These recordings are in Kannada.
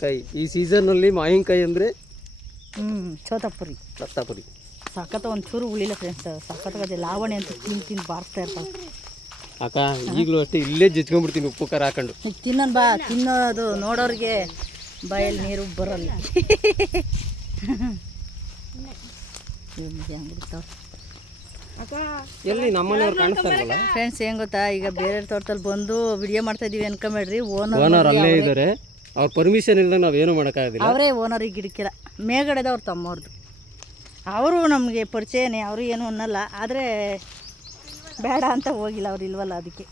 ಈ ಸೀಸನ್ನಲ್ಲಿ ಮಾವಿನಕಾಯಿ ಅಂದರೆ ಚೋತಾಪುರಿ ಸಖತ್ ಒಂಚೂರು ಉಳಿಲ್ಲ ಫ್ರೆಂಡ್ಸ್. ಸಖತ್ತಾಗದೆ ಲಾವಣಿ ಅಂತ ತಿಂದು ಬಾರಿಸ್ತಾ ಇರ್ತಾವೆ ಅಕ್ಕ. ಈಗಲೂ ಅಷ್ಟೇ ಇಲ್ಲೇ ಜಿಚ್ಕೊಂಡ್ಬಿಡ್ತೀನಿ ಉಪ್ಪು ಖಾರ ಹಾಕೊಂಡು. ತಿನ್ನೋನ್ ಬಾ, ತಿನ್ನೋದು ನೋಡೋರಿಗೆ ಬಾಯಲ್ಲಿ ನೀರು ಬರಲ್ಲ. ಎಲ್ಲಿ ನಮ್ಮನೆಯವ್ರು ಕಾಣಿಸ್ತಾರಲ್ಲ ಫ್ರೆಂಡ್ಸ್. ಏನು ಗೊತ್ತಾ, ಈಗ ಬೇರೆ ತೋಟದಲ್ಲಿ ಬಂದು ವಿಡಿಯೋ ಮಾಡ್ತಾ ಇದೀವಿ ಅನ್ಕೊಂಬೇಡ್ರಿ. ಓನರ್ ಅಲ್ಲೇ ಇದ್ದಾರೆ. ಅವ್ರ ಪರ್ಮಿಷನ್ ಇಲ್ಲದೆ ನಾವೇನು ಮಾಡೋಕ್ಕಾಗೋದಿಲ್ಲ. ಅವರೇ ಓನರ್ ಈಗ ಗಿಡಕ್ಕಿಲ್ಲ. ಮೇಗಡೆದ ಅವ್ರ ತಮ್ಮವ್ರದ್ದು. ಅವರು ನಮಗೆ ಪರಿಚಯನೇ, ಅವರು ಏನು ಅನ್ನಲ್ಲ. ಆದರೆ ಬೇಡ ಅಂತ ಹೋಗಿಲ್ಲ, ಅವ್ರು ಇಲ್ವಲ್ಲ ಅದಕ್ಕೆ.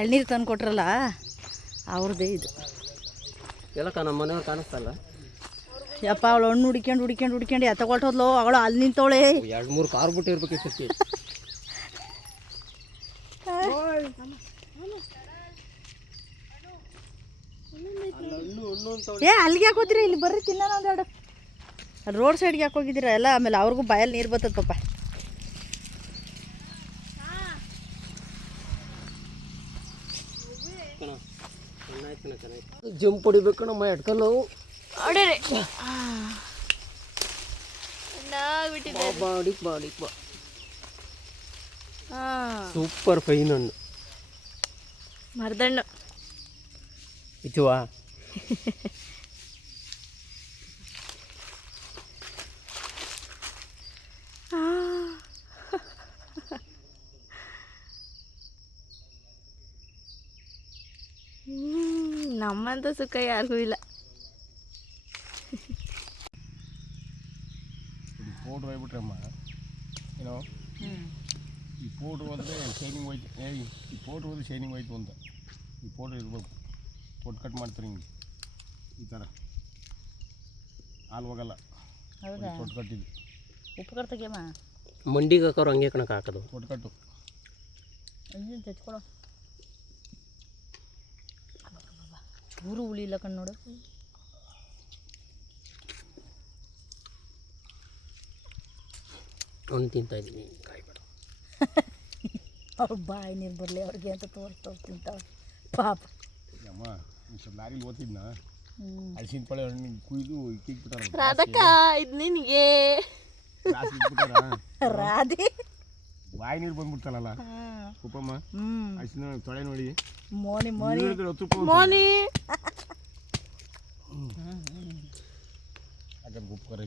ಎಳ್ನೀರು ತಂದು ಕೊಟ್ರಲ್ಲ ಅವ್ರದ್ದೇ ಇದು. ಎಲ್ಲಕ್ಕ ನಮ್ಮ ಮನೆಯವ್ರು ಕಾಣಿಸ್ತಲ್ಲ. ಯಪ್ಪ, ಅವಳು ಹಣ್ಣು ಹುಡ್ಕೊಂಡು ಎತ್ತಗೊಟ್ಟೋದ್ಲು. ಅವಳು ಅಲ್ಲಿ ನಿಂತವಳೆ. 2-3 ಕಾರ್ ಬಿಟ್ಟಿರ್ಬೇಕು ಇಷ್ಟಕ್ಕೆ. ಅಲ್ಲಿಗೆ ಹಾಕೋತೀರ, ಇಲ್ಲಿ ಬರ್ರಿ ತಿನ್ನೋಣ ಒಂದೆರಡು. ಅಲ್ಲಿ ರೋಡ್ ಸೈಡ್ಗೆ ಯಾಕೆ ಹೋಗಿದ್ದೀರಾ ಎಲ್ಲ? ಆಮೇಲೆ ಅವ್ರಿಗೂ ಬಾಯಲ್ಲಿ ನೀರು ಬರ್ತದೆ ಪಾಪ. ಜಂಪ್ ಹೊಡಿಬೇಕು ನಮ್ಮ ಎಡ್ಕಲ್ಲು. ಸೂಪರ್ ಫೈನ್ ಹಣ್ಣು ಮರದಣ್ಣು ಇಚುವಾ. ನಮ್ಮಂತ ಸುಖ ಯಾರಿಗೂ ಇಲ್ಲ. ಪೌಡ್ರ್ ಹೋಗ್ಬಿಟ್ರಮ್ಮ, ಏನೋ ಈ ಪೌಡ್ರ್ ಹೋದರೆ ಶೈನಿಂಗ್ ಹೋಯ್ತು. ಈ ಪೌಡ್ರ್ ಹೋದ್ರೆ ಶೈನಿಂಗ್ ಹೋಯ್ತು ಅಂತ. ಈ ಪೌಡ್ರ್ ಇರ್ಬೇಕು. ಪೌಡ್ರ್ ಕಟ್ ಮಾಡ್ತಾರೆ ಹಿಂಗೆ ಈ ಥರ. ಹಾಲು ಹೋಗಲ್ಲ. ಪೌಡ್ರ್ ಕಟ್ಟಿದ್ದು ಉಪ್ಪು ಕಟ್ತಗೆಮ್ಮ ಮಂಡಿಗೆ ಹಾಕೋರು ಹಂಗೆ ಕಣಕ್ಕೆ ಹಾಕೋದು. ಪೌಡ್ರ್ ಕಟ್ಟು ತೆಚ್ಕೊಳೋ. ಚೂರು ಹುಳಿ ಇಲ್ಲ ಕಣ್ಣು ನೋಡು. ಹಣ್ಣು ತಿಂತಾಯಿದ್ದೀನಿ, ಕಾಯಿ ಬೇಡ. ಅವ್ರು ಬಾಯಿ ನೀರು ಬರಲಿ ಅವ್ರಿಗೆ ಅಂತ ತೋರಿಸ್ತಾವ್ ತಿಂತಾವೆ ಪಾಪ. ಅಮ್ಮ ಸ್ವಲ್ಪ ಲಾರಿಲಿ ಓದ್ತಿದ್ನ, ಹಲಸಿನ ಪಳೆ ಹಣ್ಣು ಕುಯ್ದು ಇಕ್ಕಿಬಿಟ್ಟಾರ. ರಾಧಕ್ಕ ಇದು ನಿನಗೆ ರಾಧೆ ಬಾಯಿ ನೀರು ಬಂದ್ಬಿಡ್ತಲ್ಲ ಉಪ್ಪಮ್ಮ. ಹಲಸಿನ ತೊಳೆ ನೋಡಿ. ಮೋನಿ ಮೋನಿ ಮೋನಿ ಹಾಗಾದ್ರೆ ಉಪ್ಪು ಕರ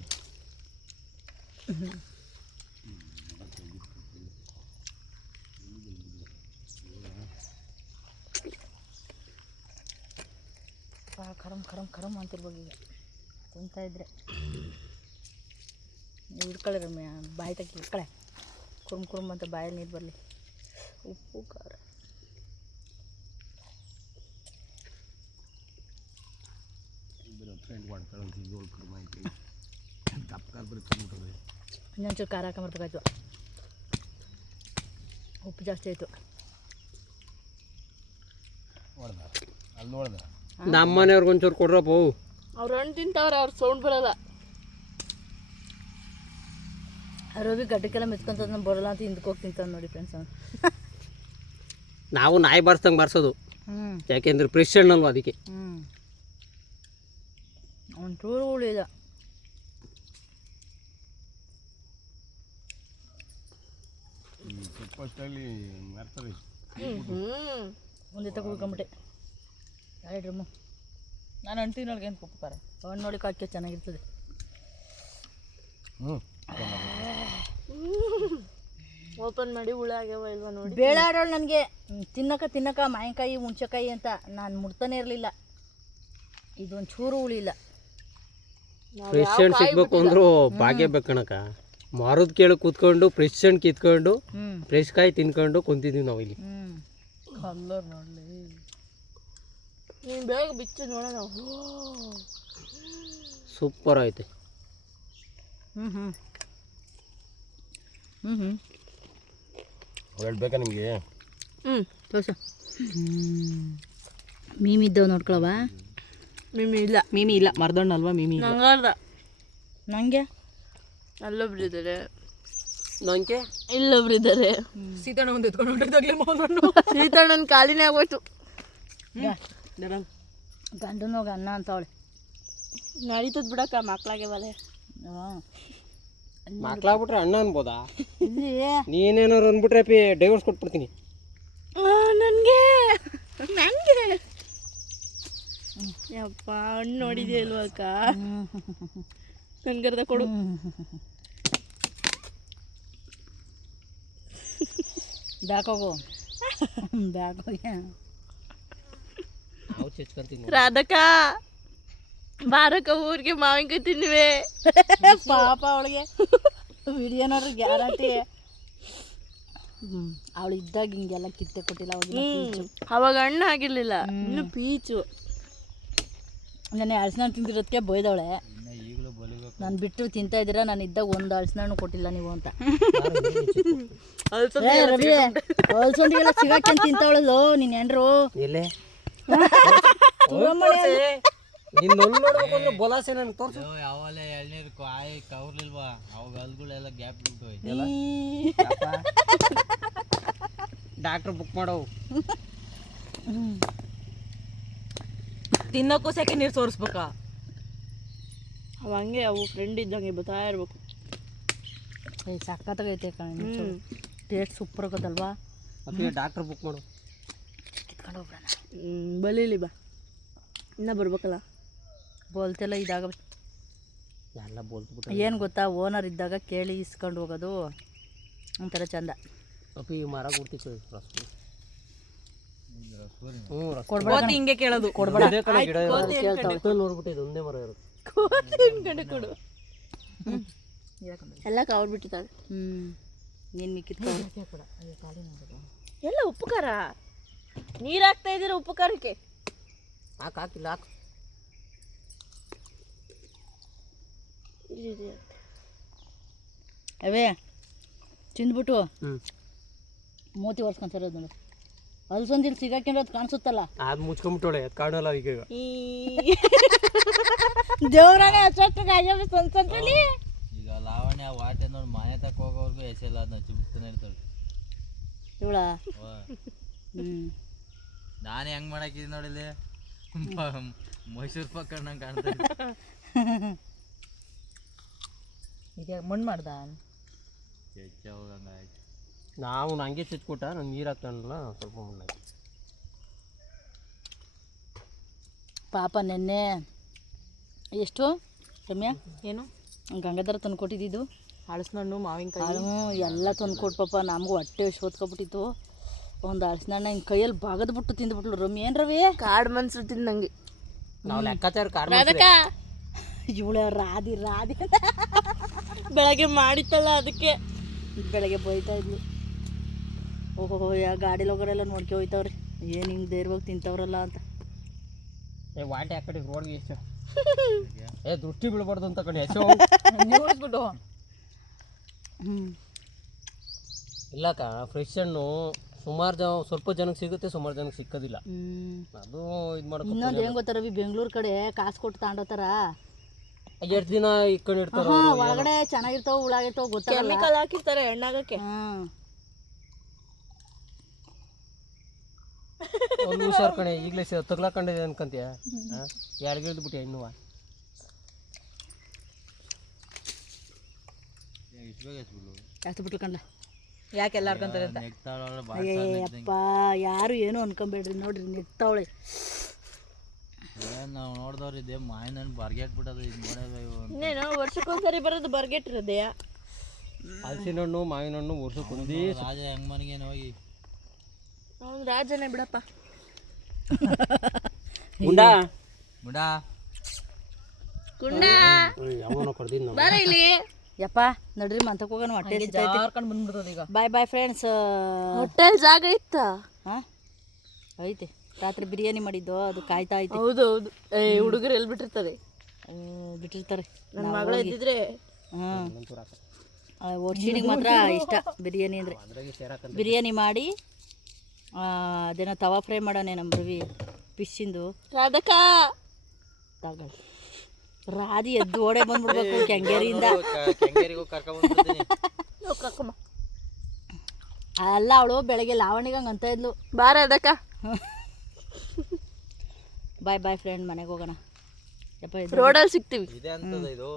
ಕರಮ್ ಅಂತಿರ್ಬೋದು. ಈಗ ತಿಂತಾ ಇದ್ರೆ ಹಿಡ್ಕೊಳ್ಳಿ ರಮ್ಯ, ಬಾಯಿ ತಕ್ಕಿ ಹಿಡ್ಕಳೆ. ಕುರುಮ್ ಅಂತ ಬಾಯಲ್ಲಿ ನೀರು ಬರಲಿ. ಉಪ್ಪು ಖಾರ ಇನ್ನೊಂಚೂರು ಖಾರ ಹಾಕೊಂಬರ್ಬೇಕಾಯ್ತು. ಉಪ್ಪು ಜಾಸ್ತಿ ಆಯಿತು. ನಮ್ಮ ಮನೆಯವ್ರಿಗೆ ಒಂಚೂರು ಕೊಡ್ರಪ್ಪ. ಅವ್ರು ಹಣ್ಣು ತಿಂತವ್ರೆ, ಅವ್ರು ಸೌಂಡ್ ಬರೋಲ್ಲ. ರವಿ ಗಡ್ಡಕ್ಕೆಲ್ಲ ಮೆತ್ಕೊಂತ ಬರೋಲ್ಲ ಅಂತ ಹಿಂದಕ್ಕೆ ಹೋಗಿ ತಿಂತಾನೆ ನೋಡಿ ಫ್ರೆಂಡ್ಸ್. ನಾವು ನಾಯಿ ಬಾರಿಸ್ದಂಗೆ ಬಾರಿಸೋದು, ಯಾಕೆಂದ್ರೆ ಫ್ರೆಶ್ ಹಣ್ಣಲ್ವ ಅದಕ್ಕೆ. ಒಂಚೂರು ಉಳಿದ ಒಂದೇ ತಗೊಳ್ಕೊಂಬಿಟ್ಟೆ. ಎರಡು ಡ್ರಮ್ಮು ನಾನು ಅಂಟಿನೊಳಗೆ ಏನು ಉಪ್ಪು ಖಾರ ಹಣ್ಣು ನೋಡಿ ಕಾಕಿ ಚೆನ್ನಾಗಿರ್ತದೆ. ಓಪನ್ ಮಾಡಿ ಹುಳ ಆಗ್ಯಾವ ಇಲ್ವ ನೋಡಿ. ಬೇಳಾಡೋಳು ನನಗೆ ತಿನ್ನಕ ಮಾವಿನಕಾಯಿ ಹುಣ್ಸೆಕಾಯಿ ಅಂತ ನಾನು ಮುಡ್ತಾನೆ ಇರಲಿಲ್ಲ. ಇದೊಂದು ಚೂರು ಉಳಿಲ್ಲ. ಫ್ರೆಶ್ ಹಣ್ಣು ಸಿಗ್ಬೇಕು ಅಂದ್ರು ಭಾಗ್ಯ ಬೇಕಣಕ. ಮಾರೋದು ಕೇಳಿ ಕೂತ್ಕೊಂಡು ಫ್ರೆಶ್ ಹಣ್ಣು ಕಿತ್ಕೊಂಡು ಫ್ರೆಶ್ ಕಾಯಿ ತಿನ್ಕೊಂಡು ಕುಂತಿದ್ದೀವಿ ನಾವು ಇಲ್ಲಿ. ಕಲ್ಲರ್ ನೋಡಲಿ ನೀನು ಬೇಗ ಬಿಚ್ಚು ನೋಡೋಣ. ಸೂಪರ್ ಐತೆ. ಎರಡು ಬೇಕಾ ನಿಮಗೆ? ತೋರ್ಸ. ಮೀಮಿ ಇದ್ದಾವೆ ನೋಡ್ಕೊಳವ. ಮೀಮಿ ಇಲ್ಲ ಮರದಣ್ಣ ಅಲ್ವಾ ಮೀಮಿ ನಂಗಲ್ದ. ನನಗೆ ಅಲ್ಲೊಬ್ರು ಇದ್ದಾರೆ, ನನಗೆ ಇಲ್ಲೊಬ್ರು ಇದ್ದಾರೆ. ಸೀತಣ್ಣ ಒಂದು ಎತ್ಕೊಂಡು ಹೊಂಟಿದ್ದಾಗಲೇ ಮಾದಣ್ಣ. ಸೀತಣ್ಣನ ಕಾಲಿನೇ ಆಗೋಯ್ತು. ಗಂಡನೋಗ ಅನ್ನ ಅಂತವಳೆ ನಡೀತದ ಬಿಡಕ್ಕ ಮಕ್ಳಾಗೆ ಬಲೆ ಮಕ್ಳಾಗ್ಬಿಟ್ರೆ ಅಣ್ಣ ಅನ್ಬೋದಾ? ಇಲ್ಲಿ ನೀನೇನಾರು ಅಂದ್ಬಿಟ್ರೆ ಡೈವರ್ಸ್ ಕೊಟ್ಬಿಡ್ತೀನಿ. ನನಗೆ ಯಪ್ಪ ಹಣ್ಣು ನೋಡಿದ್ಯಾ ಇಲ್ವಾ ಅಕ್ಕ? ನನ್ಗರ್ದ ಕೊಡು. ಬ್ಯಾಕೋಗು ಬ್ಯಾಕೋಗಿ ನಾವು ಚೆಚ್ಕೊಂತೀನಿ. ರಾಧಕ್ಕ ಬಾರಕ್ಕ ಊರಿಗೆ ಮಾವಿನಕಾಯಿ ತಿನ್ನುವೆ. ಪಾಪ ಅವಳಿಗೆ ವಿಡಿಯೋ ನೋಡ್ರಿ ಗ್ಯಾರಂಟಿ. ಅವಳು ಇದ್ದಾಗ ಹಿಂಗೆಲ್ಲ ಕಿತ್ತೆ ಕೊಟ್ಟಿಲ್ಲ ಅವಾಗ ಹಣ್ಣು ಆಗಿರ್ಲಿಲ್ಲ, ಇನ್ನು ಪೀಚು. ನಾನು ಹಣ್ಣು ತಿಂದಿರೋದಕ್ಕೆ ಬೈದವಳೆ, ನಾನು ಬಿಟ್ಟು ತಿಂತಾ ಇದ್ದೀರಾ, ನಾನು ಇದ್ದಾಗ ಒಂದು ಹಣ್ಣು ಕೊಟ್ಟಿಲ್ಲ ನೀವು ಅಂತ. ರವಿ ಅಲ್ಸಂದಿಗೆಲ್ಲ ಸಿಗಾಕಂತ ತಿಂತಾವಳಲ್ಲೋ ನೀನು ಹೆಂಡ್ರು. ಎಲ್ಲೇ ನಿನ್ನೊಂದು ನೋಡ್ಬೇಕು ಅಂದ್ರೆ ಬೊಲಾಸೆ ನನಗೆ ತೋರಿಸು. ಯಾವಲ್ಲ ಎಳ್ನೀರು ಕಾಯಿ ಕವರ್ಲಿಲ್ವಾ? ಅವಾಗ ಹಲ್ಗಳೆಲ್ಲ ಗ್ಯಾಪ್ ಬಿಡ್ತವೆ. ಡಾಕ್ಟ್ರ್ ಬುಕ್ ಮಾಡವು. ತಿನ್ನೋಕ್ಕೂ ಸೆಕೆ ನೀರು ತೋರಿಸ್ಬೇಕಾ? ಅವ ಹಂಗೆ ಅವು ಫ್ರೆಂಡ್ ಇದ್ದಂಗೆ ಬರ್ತಾ ಇರ್ಬೇಕು. ಸಕ್ಕತ್ತಾಗೈತೆ ಕಣ, ಟೇಸ್ಟ್ ಸೂಪರ್ ಆಗೋದಲ್ವಾ? ಮತ್ತೆ ಡಾಕ್ಟ್ರ್ ಬುಕ್ ಮಾಡು. ಕಿತ್ಕೊಂಡು ಹೋಗ್ಬಿಡೋಣ. ಬಲೀಲಿ ಬಾ, ಇನ್ನ ಬರ್ಬೇಕಲ್ಲ. ಬೋಲ್ತೆಲ್ಲ ಇದಾಗ ಎಲ್ಲ ಬೋಲ್ತ್ಬಿಟ್ಟು ಏನು ಗೊತ್ತಾ, ಓನರ್ ಇದ್ದಾಗ ಕೇಳಿ ಇಸ್ಕೊಂಡು ಹೋಗೋದು ಒಂಥರ ಚಂದ. ಅಪ್ಪಿ ಮರ ಗುರ್ತಿತ್ತು ಕೊಡ್ಬೇಡ ಹಿಂಗೆ ಕೇಳೋದು. ಕೊಡ್ಬೇಡ ನೋಡ್ಬಿಟ್ಟು ಇದು ಒಂದೇ ಮರ ಇರುತ್ತೆ. ಕೊಡು ಎಲ್ಲ ಕವರ್ ಬಿಟ್ಟಿದ್ದಾಳೆ. ನೀನು ಮಿಕ್ಕಿದ ಎಲ್ಲ ಉಪ್ಪು ಖಾರ ನೀರು ಹಾಕ್ತಾ ಇದ್ದೀರ. ಉಪ್ಪು ಖಾರಕ್ಕೆ ಹಾಕಿಲ್ಲ ಹಾಕು. ಅವೇ ತಿಂದ್ಬಿಟ್ಟು ಮೂತಿ ಒರ್ಸ್ಕೊಂತಿರೋದು ನೋಡಿ. ಅಲ್ಸೊಂದಿಲ್ಲಿ ಸಿಗಾಕಿರೋದು ಕಾಣಿಸುತ್ತಲ್ಲ, ಅದು ಮುಚ್ಕೊಂಬಿಟ್ಟೋಳೆ, ಅದು ಕಾಣಲ್ಲ ಈಗ. ದೇವ್ರಾನೆ ಹಚ್ಚಲ್ಲಿ ಈಗ ಲಾವಣ್ಯ ವಾಟೆ ನೋಡಿ ಮನೆ ತಕ್ಕ ಹೋಗೋರ್ಗು ಎಸೆಲ್ಲ ಅದನ್ನ ಚುಬ್ತಾನೆ ಇರ್ತಾಳೆ ಇವಳ. ನಾನು ಹೆಂಗ್ ಮಾಡಾಕಿದ್ ನೋಡಿಲ್ಲಿ ಮೈಸೂರು ಪಕ್ಕ ನಂಗೆ ಕಾಣ್ತಾ ಈಗ ಮಣ್ಣು ಮಾಡ್ದ ಚೆಚ್ಚ ಹೋಗಂಗ ಆಯ್ತು. ನಾವು ಹಂಗೆ ಚೆಚ್ಕೊಟ್ಟ, ನಾನು ನೀರು ಹಾಕ್ತಾನಲ್ಲ ಸ್ವಲ್ಪ ಮಣ್ಣಾಗಿ. ಪಾಪ ನೆನ್ನೆ ಎಷ್ಟು ರಮ್ಯಾ ಏನು ಗಂಗಾಧರ ತಂದು ಕೊಟ್ಟಿದ್ದು ಹಳಸಿನಣ್ಣು ಮಾವಿನಕಾಯಿ ಹಾಳು ಎಲ್ಲ ತಂದು ಕೊಟ್ಟು ಪಾಪ ನಮಗೂ ಹೊಟ್ಟೆ ಹೊತ್ಕೊಬಿಟ್ಟಿತ್ತು. ಒಂದು ಹಳಸಿನಣ್ಣ ಹಿಂಗೆ ಕೈಯಲ್ಲಿ ಬಾಗದ್ಬಿಟ್ಟು ತಿಂದ್ಬಿಟ್ಲು. ರಮ್ಯ ಏನು ರವಿ ಕಾಡು ಮನ್ಸು ತಿಂದಂಗೆ. ನಾವು ಲೆಕ್ಕಾಚಾರ ಇವಳ ರಾಧಿ ಬೆಳಗ್ಗೆ ಮಾಡಿತ್ತಲ್ಲ ಅದಕ್ಕೆ ಬೆಳಗ್ಗೆ ಬೈತಾ ಇದ್ಲು. ಓಹೋ ಯಾ ಗಾಡಿಲಿ ಹೋಗೋರೆಲ್ಲ ನೋಡ್ಕೆ ಹೋಯ್ತವ್ರಿ, ಏನು ಹಿಂಗೆ ಧೈರ್ಯವಾಗಿ ತಿಂತವ್ರಲ್ಲ ಅಂತ. ವಾಟೆ ಆ ಕಡೆ ರೋಡ್ಗೆ ಎಷ್ಟು ದೃಷ್ಟಿ ಬೀಳ್ಬಾರ್ದು ಅಂತ ಕಡೆ ಹೆಚ್ಚು ನೋಡಿಸ್ಬಿಟ್ಟು. ಇಲ್ಲಕ್ಕ ಫ್ರೆಶ್ ಹಣ್ಣು ಸುಮಾರು ಸ್ವಲ್ಪ ಜನಕ್ಕೆ ಸಿಗುತ್ತೆ, ಸುಮಾರು ಜನಕ್ಕೆ ಸಿಕ್ಕೋದಿಲ್ಲ. ಅದು ಇದು ಮಾಡೋದು. ಇನ್ನೊಂದು ಏನು ಗೊತ್ತಾ ರವಿ, ಬೆಂಗಳೂರು ಕಡೆ ಕಾಸು ಕೊಟ್ಟು ತಗೊಂಡೋತಾರ, ಎಷ್ಟು ದಿನ ಇಟ್ಕೊಂಡಿರ್ತಾರ. ಒಳಗಡೆ ಚೆನ್ನಾಗಿರ್ತಾವ ಹುಳಾಗಿರ್ತಾವ ಗೊತ್ತಾಗಲ್ಲ. ಕೆಮಿಕಲ್ ಹಾಕಿರ್ತಾರೆ ಹಣ್ಣಾಗಕ್ಕೆ. ಒಂದು ಹುಷಾರ್ ಕಣೆ, ಈಗಲೇ ತಗ್ಲಾಕೊಂಡಿದೆ ಅನ್ಕಂತೀಯ. ಯಾರಿಗೆ ಹಿಡಿದ್ಬಿಟ್ಟು ಹೆಣ್ಣು ಜಾಸ್ತಿ ಬಿಟ್ಟು ಕಂಡ ಯಾಕೆ ಎಲ್ಲ ಅರ್ಕೊಂತಾರೆ ಅಂತ. ಅಯ್ಯಪ್ಪ ಯಾರು ಏನು ಅನ್ಕೊಂಬೇಡ್ರಿ, ನೋಡ್ರಿ ನಿಗ್ತಾವಳೆ. ನಾವು ನೋಡ್ದವ್ರಿದ್ದೆ ಮಾವಿನ ಹಣ್ಣು ಬರ್ಗೆಟ್ಬಿಟ್ಟದ. ಇದು ನೋಡೋದು ಇನ್ನೇನು ವರ್ಷಕ್ಕೊಂದ್ಸರಿ ಬರೋದು ಬರ್ಗೆಟ್ಟಿರೋದೆಯಾ? ಹಲಸಿನ ಹಣ್ಣು ಮಾವಿನ ಹಣ್ಣು ವರ್ಷಕ್ಕೊಂದೇ. ರಾಜ ಹೆಂಗ್ ಮನೆಗೇನು ಹೋಗಿ ಅವ್ನು ರಾಜನೇ ಬಿಡಪ್ಪ. ಗುಂಡಾ ಬಿಡಾ ಕುಂಡ ಯಾವನೋ ಕಡ್ದಿದ್ದು ನಾವು. ಬರ ಇಲ್ಲಿ. ಯಪ್ಪ ನಡ್ರಿ ಮಂತಕ್ಕೆ ಹೋಗೋಣ, ಹೊಟ್ಟೆ ಜಾರ್ಕೊಂಡು ಬಂದ್ಬಿಡ್ತದೆ ಈಗ. ಬಾಯ್ ಬಾಯ್ ಫ್ರೆಂಡ್ಸ್. ಹೋಟೆಲ್ ಜಾಗ ಇತ್ತ? ಹಾಂ ಐತೆ, ರಾತ್ರಿ ಬಿರಿಯಾನಿ ಮಾಡಿದ್ದು ಅದು ಕಾಯ್ತಾ ಐತೆ. ಹೌದು ಹೌದು. ಹುಡುಗರು ಎಲ್ಲಿ ಬಿಟ್ಟಿರ್ತಾರೆ? ಬಿಟ್ಟಿರ್ತಾರೆ. ನನ್ನ ಮಗಳು ಇದ್ದಿದ್ರೆ. ಹಾಂ ಒಡ್ಸಿನಿಗೆ ಮಾತ್ರ ಇಷ್ಟ ಬಿರಿಯಾನಿ ಅಂದರೆ. ಬಿರಿಯಾನಿ ಮಾಡಿ ಅದೇನೋ ತವಾ ಫ್ರೈ ಮಾಡೋಣ ನಮ್ಮ ರವಿ ಫಿಶ್ಶಿಂದು. ರಾಧಕ್ಕ ತಗೊಳ್ಳಿ, ರಾಧಿ ಎದ್ದು ಓಡೆ ಬಂದ್ಬಿಡ್ಬೇಕು ಕೆಂಗೇರಿಯಿಂದ. ಅಲ್ಲ ಅವಳು ಬೆಳಗ್ಗೆ ಲಾವಣಿಗಂಗೆ ಅಂತ ಇದ್ಲು. ಬಾ ರಾಧಕ್ಕ. ಬಾಯ್ ಬಾಯ್ ಫ್ರೆಂಡ್, ಮನೆಗೆ ಹೋಗೋಣ. ಯಪ್ಪ ರೋಡಲ್ಲಿ ಸಿಗ್ತೀವಿ. ಇದೆ ಅಂತದ ಇದು